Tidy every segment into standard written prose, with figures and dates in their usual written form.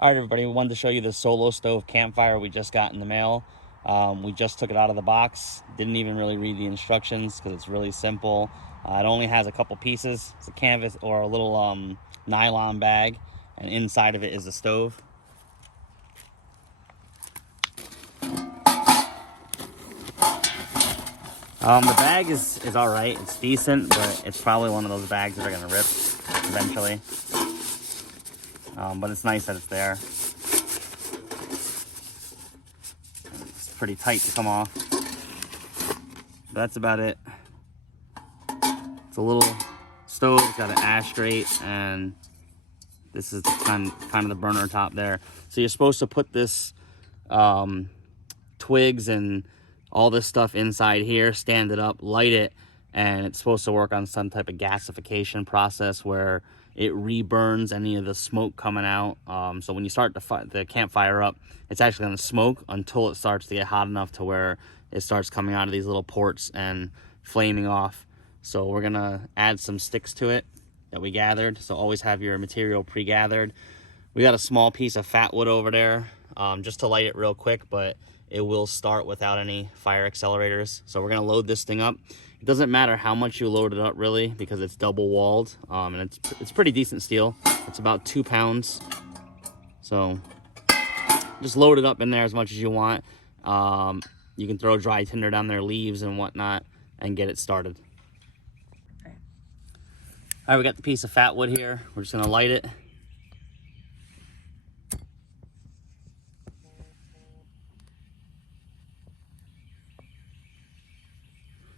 All right, everybody, we wanted to show you the solo stove Campfire we just got in the mail. We just took it out of the box. Didn't even really read the instructions because it's really simple. It only has a couple pieces. It's a canvas or a little nylon bag, and inside of it is the stove. The bag is all right. It's decent, but it's probably one of those bags that are gonna rip eventually. But it's nice that it's there. It's pretty tight to come off. But that's about it. It's a little stove. It's got an ash grate, and this is the kind of the burner top there. So you're supposed to put this twigs and all this stuff inside here, stand it up, light it, and it's supposed to work on some type of gasification process where it reburns any of the smoke coming out. So when you start the campfire up, it's actually going to smoke until it starts to get hot enough to where it starts coming out of these little ports and flaming off. So we're going to add some sticks to it that we gathered. So always have your material pre-gathered. We got a small piece of fat wood over there just to light it real quick, but it will start without any fire accelerators. So we're gonna load this thing up. It doesn't matter how much you load it up really, because it's double walled, and it's pretty decent steel. It's about 2 pounds. So just load it up in there as much as you want. You can throw dry tinder down there, leaves and whatnot, and get it started. All right, we got the piece of fat wood here. We're just gonna light it.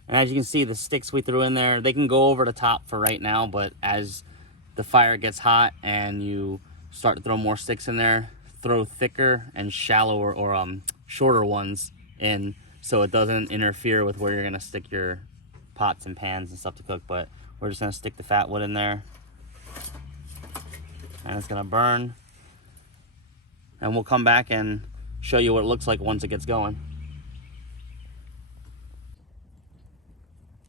And as you can see, the sticks we threw in there, they can go over the top for right now, but as the fire gets hot and you start to throw more sticks in there, throw thicker and shallower or shorter ones in so it doesn't interfere with where you're gonna stick your pots and pans and stuff to cook. But we're just gonna stick the fat wood in there, and it's gonna burn. And we'll come back and show you what it looks like once it gets going.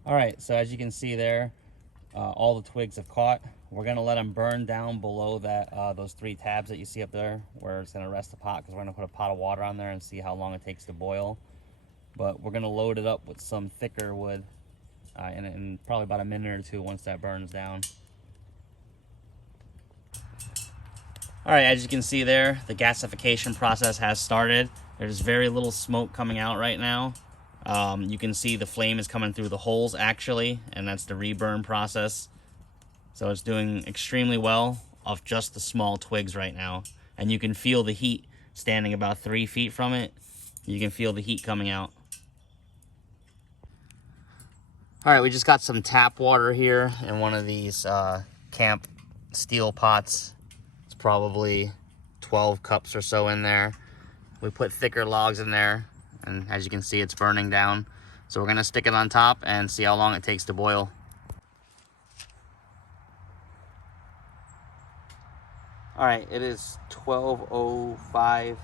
All right, so as you can see there, all the twigs have caught. We're gonna let them burn down below that those 3 tabs that you see up there where it's gonna rest the pot, because we're gonna put a pot of water on there and see how long it takes to boil. But we're gonna load it up with some thicker wood in probably about a minute or 2 once that burns down. All right, as you can see there, the gasification process has started. There's very little smoke coming out right now. You can see the flame is coming through the holes actually, and that's the reburn process. So it's doing extremely well off just the small twigs right now. And you can feel the heat standing about 3 feet from it. You can feel the heat coming out. All right, we just got some tap water here in one of these camp steel pots. It's probably 12 cups or so in there. We put thicker logs in there, and as you can see, it's burning down. So we're gonna stick it on top and see how long it takes to boil. All right, it is 12:05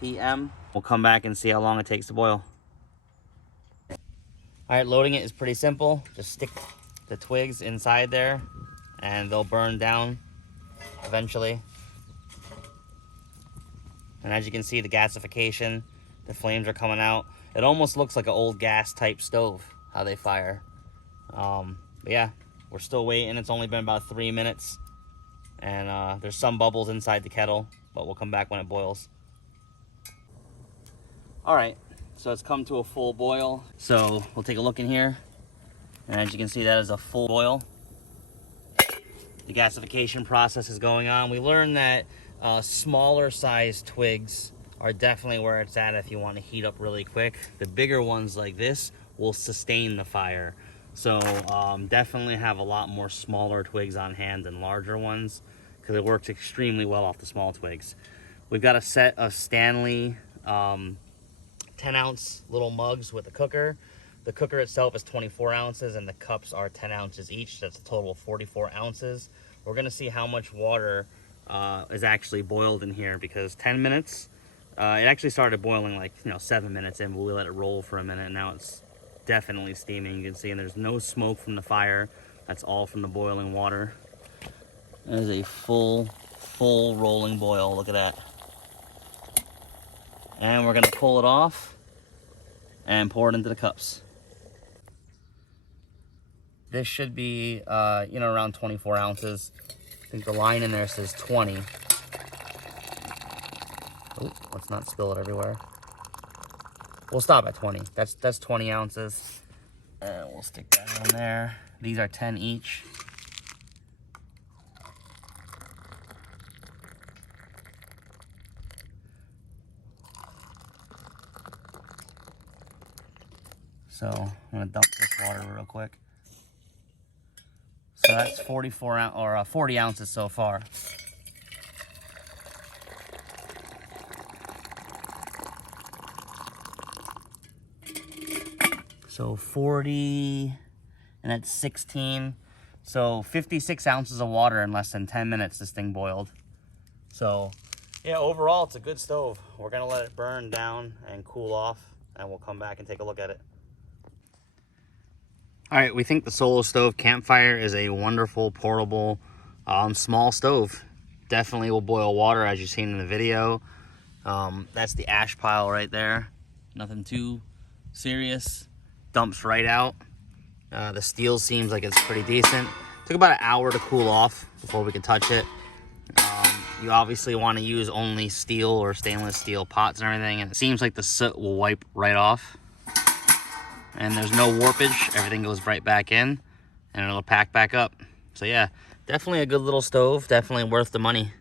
p.m. We'll come back and see how long it takes to boil. All right, loading it is pretty simple. Just stick the twigs inside there and they'll burn down eventually. And as you can see, the gasification, the flames are coming out. It almost looks like an old gas type stove, how they fire. But yeah, we're still waiting. It's only been about 3 minutes. And there's some bubbles inside the kettle, but we'll come back when it boils. All right, so it's come to a full boil. So we'll take a look in here. And as you can see, that is a full boil. The gasification process is going on. We learned that smaller sized twigs are definitely where it's at if you want to heat up really quick. The bigger ones like this will sustain the fire. So definitely have a lot more smaller twigs on hand than larger ones, because it works extremely well off the small twigs. We've got a set of Stanley 10-ounce little mugs with a cooker. The cooker itself is 24 ounces and the cups are 10 ounces each. That's a total of 44 ounces. We're gonna see how much water is actually boiled in here, because 10 minutes, it actually started boiling like 7 minutes in, but we let it roll for a minute, and now it's definitely steaming. You can see, and there's no smoke from the fire. That's all from the boiling water. That is a full full rolling boil. Look at that. And we're gonna pull it off and pour it into the cups. This should be, you know, around 24 ounces. I think the line in there says 20. Oh, let's not spill it everywhere. We'll stop at 20. That's 20 ounces. And we'll stick that in there. These are 10 each. So I'm gonna dump this water real quick. So that's 40 ounces so far. So 40, and that's 16. So 56 ounces of water in less than 10 minutes this thing boiled. So yeah, overall it's a good stove. We're gonna let it burn down and cool off, and we'll come back and take a look at it. All right, we think the Solo Stove Campfire is a wonderful, portable, small stove. Definitely will boil water, as you've seen in the video. That's the ash pile right there. Nothing too serious. Dumps right out. The steel seems like it's pretty decent. Took about an hour to cool off before we could touch it. You obviously want to use only steel or stainless steel pots and everything, and it seems like the soot will wipe right off. And there's no warpage. Everything goes right back in, and it'll pack back up. So yeah, definitely a good little stove. Definitely worth the money.